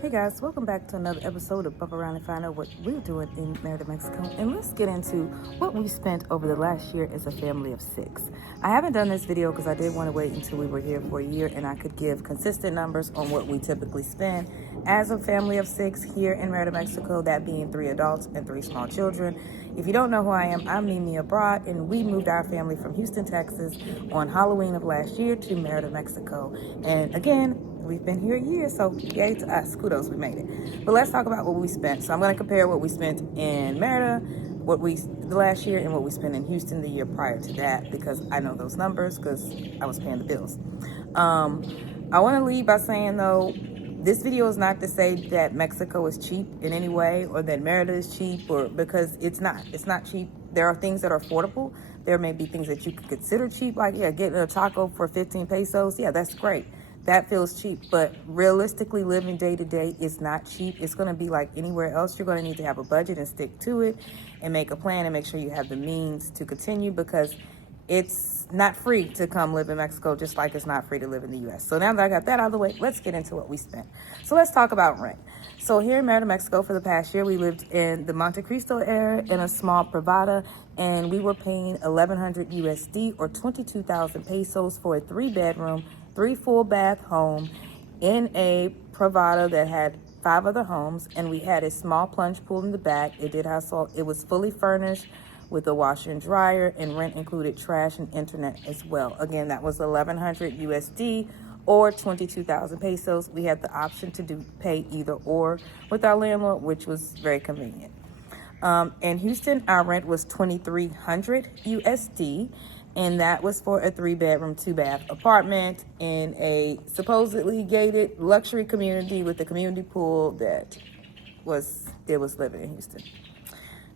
Hey guys, welcome back to another episode of Bump Around and Find Out what we're doing in Merida, Mexico. And let's get into what we spent over the last year as a family of 6. I haven't done this video because I did want to wait until we were here for a year and I could give consistent numbers on what we typically spend as a family of 6 here in Merida, Mexico, that being 3 adults and 3 small children. If you don't know who I am, I'm Mimi Abroad, and we moved our family from Houston, Texas on Halloween of last year to Merida, Mexico. And again, we've been here a year, so yay to us. Kudos, we made it. But let's talk about what we spent. So I'm going to compare what we spent in Merida, the last year, and what we spent in Houston the year prior to that, because I know those numbers because I was paying the bills. I want to lead by saying, though, this video is not to say that Mexico is cheap in any way or that Merida is cheap, or because it's not. It's not cheap. There are things that are affordable. There may be things that you could consider cheap, like, getting a taco for 15 pesos. Yeah, that's great. That feels cheap, but realistically, living day to day is not cheap. It's going to be like anywhere else. You're going to need to have a budget and stick to it and make a plan and make sure you have the means to continue, because it's not free to come live in Mexico, just like it's not free to live in the U.S. So now that I got that out of the way, let's get into what we spent. So let's talk about rent. So here in Merida, Mexico, for the past year, we lived in the Monte Cristo area in a small privada, and we were paying 1,100 USD or 22,000 pesos for a 3-bedroom, 3 full bath home in a privada that had 5 other homes, and we had a small plunge pool in the back. It was fully furnished with a washer and dryer, and rent included trash and internet as well. Again, that was 1,100 USD or 22,000 pesos. We had the option to pay either or with our landlord, which was very convenient. In Houston, our rent was 2,300 USD, and that was for a 3-bedroom, 2-bath apartment in a supposedly gated luxury community with a community pool that was living in Houston.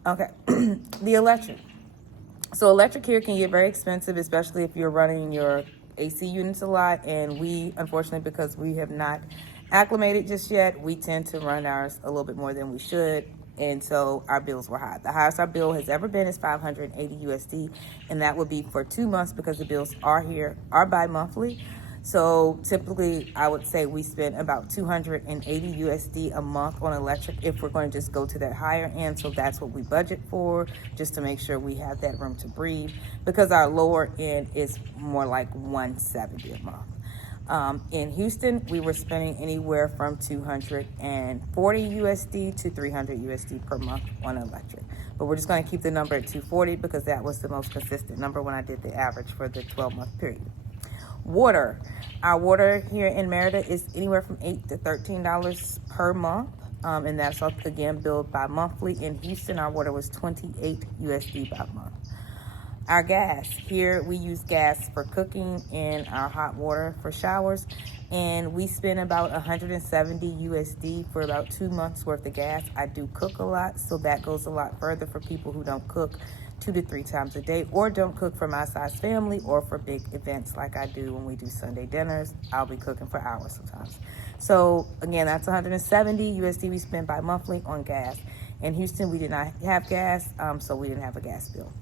Okay, the electric. So electric here can get very expensive, especially if you're running your AC units a lot. And we, unfortunately, because we have not acclimated just yet, we tend to run ours a little bit more than we should. And so our bills were high. The highest our bill has ever been is 580 USD. And that would be for 2 months, because the bills are bi-monthly. So typically, I would say we spend about 280 USD a month on electric if we're going to just go to that higher end. So that's what we budget for, just to make sure we have that room to breathe, because our lower end is more like 170 a month. In Houston, we were spending anywhere from 240 USD to 300 USD per month on electric. But we're just going to keep the number at 240 because that was the most consistent number when I did the average for the 12-month period. Water. Our water here in Merida is anywhere from $8 to $13 per month. And that's, again, billed bi-monthly. In Houston, our water was 28 USD by month. Our gas. Here, we use gas for cooking and our hot water for showers. And we spend about 170 USD for about 2 months worth of gas. I do cook a lot, so that goes a lot further for people who don't cook 2 to 3 times a day, or don't cook for my size family, or for big events like I do when we do Sunday dinners. I'll be cooking for hours sometimes. So again, that's 170 USD we spend bi-monthly on gas. In Houston, we did not have gas, so we didn't have a gas bill.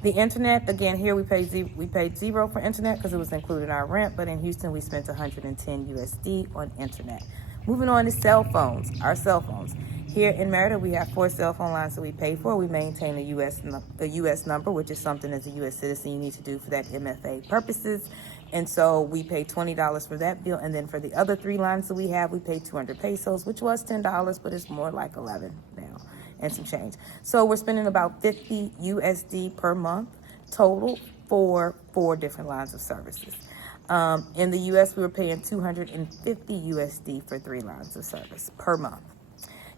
The internet, again, here we paid zero for internet because it was included in our rent, but in Houston, we spent 110 USD on internet. Moving on to cell phones, our cell phones. Here in Merida, we have 4 cell phone lines that we pay for. We maintain a U.S. number, which is something as a U.S. citizen you need to do for that MFA purposes. And so we pay $20 for that bill. And then for the other 3 lines that we have, we pay 200 pesos, which was $10, but it's more like 11 now and some change. So we're spending about 50 USD per month total for 4 different lines of services. In the U.S., we were paying 250 USD for 3 lines of service per month.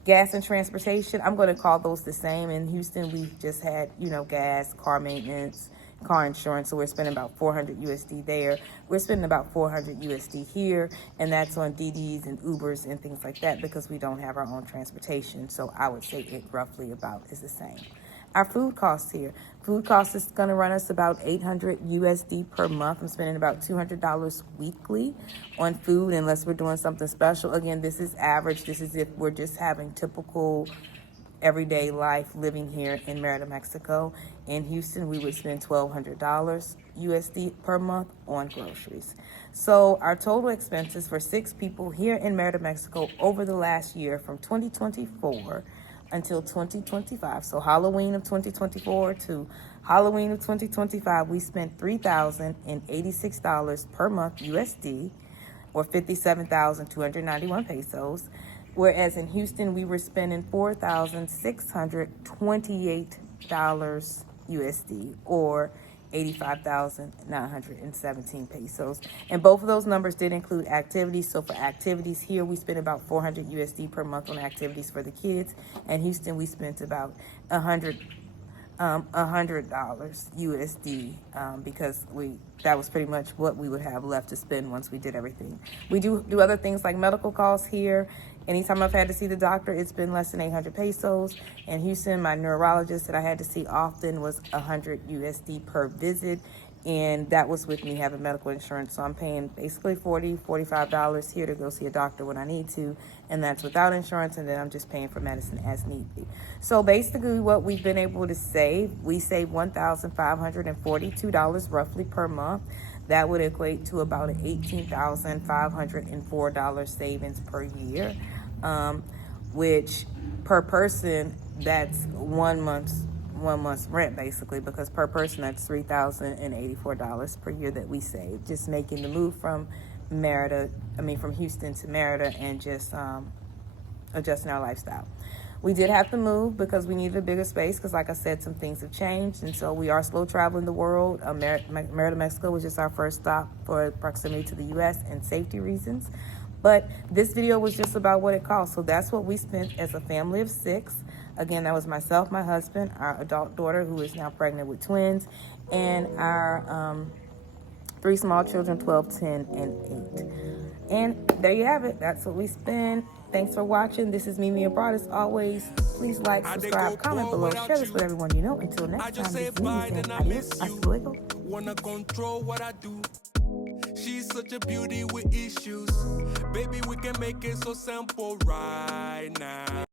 Gas and transportation, I'm going to call those the same. In Houston, we just had, gas, car maintenance, car insurance. So we're spending about 400 USD there. We're spending about 400 USD here, and that's on DDs and Ubers and things like that because we don't have our own transportation. So I would say it roughly about is the same. Our food costs here. Food costs is going to run us about 800 USD per month. I'm spending about $200 weekly on food unless we're doing something special. Again, this is average. This is if we're just having typical everyday life living here in Merida, Mexico. In Houston, we would spend $1,200 USD per month on groceries. So our total expenses for 6 people here in Merida, Mexico over the last year from 2024 until 2025, so Halloween of 2024 to Halloween of 2025, we spent $3,086 per month USD, or 57,291 pesos. Whereas in Houston, we were spending $4,628 USD, or 85,917 pesos. And both of those numbers did include activities. So for activities here, we spent about 400 USD per month on activities for the kids. And Houston, we spent about $100 USD, because that was pretty much what we would have left to spend once we did everything. We do other things like medical costs here. Anytime I've had to see the doctor, it's been less than 800 pesos. In Houston, my neurologist that I had to see often was 100 USD per visit. And that was with me having medical insurance. So I'm paying basically $45 here to go see a doctor when I need to. And that's without insurance. And then I'm just paying for medicine as need be. So basically what we've been able to save, we save $1,542 roughly per month. That would equate to about an $18,504 savings per year, which per person, that's 1 month's rent basically, because per person that's $3,084 per year that we save, just making the move from Houston to Merida, and just adjusting our lifestyle. We did have to move because we needed a bigger space, because like I said, some things have changed, and so we are slow traveling the world. Merida, Mexico was just our first stop for proximity to the U.S. and safety reasons. But this video was just about what it cost. So that's what we spent as a family of 6. Again, that was myself, my husband, our adult daughter who is now pregnant with twins, and our 3 small children, 12, 10, and 8. And there you have it. That's what we spend. Thanks for watching. This is Mimi Abroad. As always, please like, subscribe, comment below, share this with everyone you know. Until next time, this is Mimi saying adios. Hasta luego. Wanna control what I do. She's such a beauty with issues. Baby, we can make it so simple right now.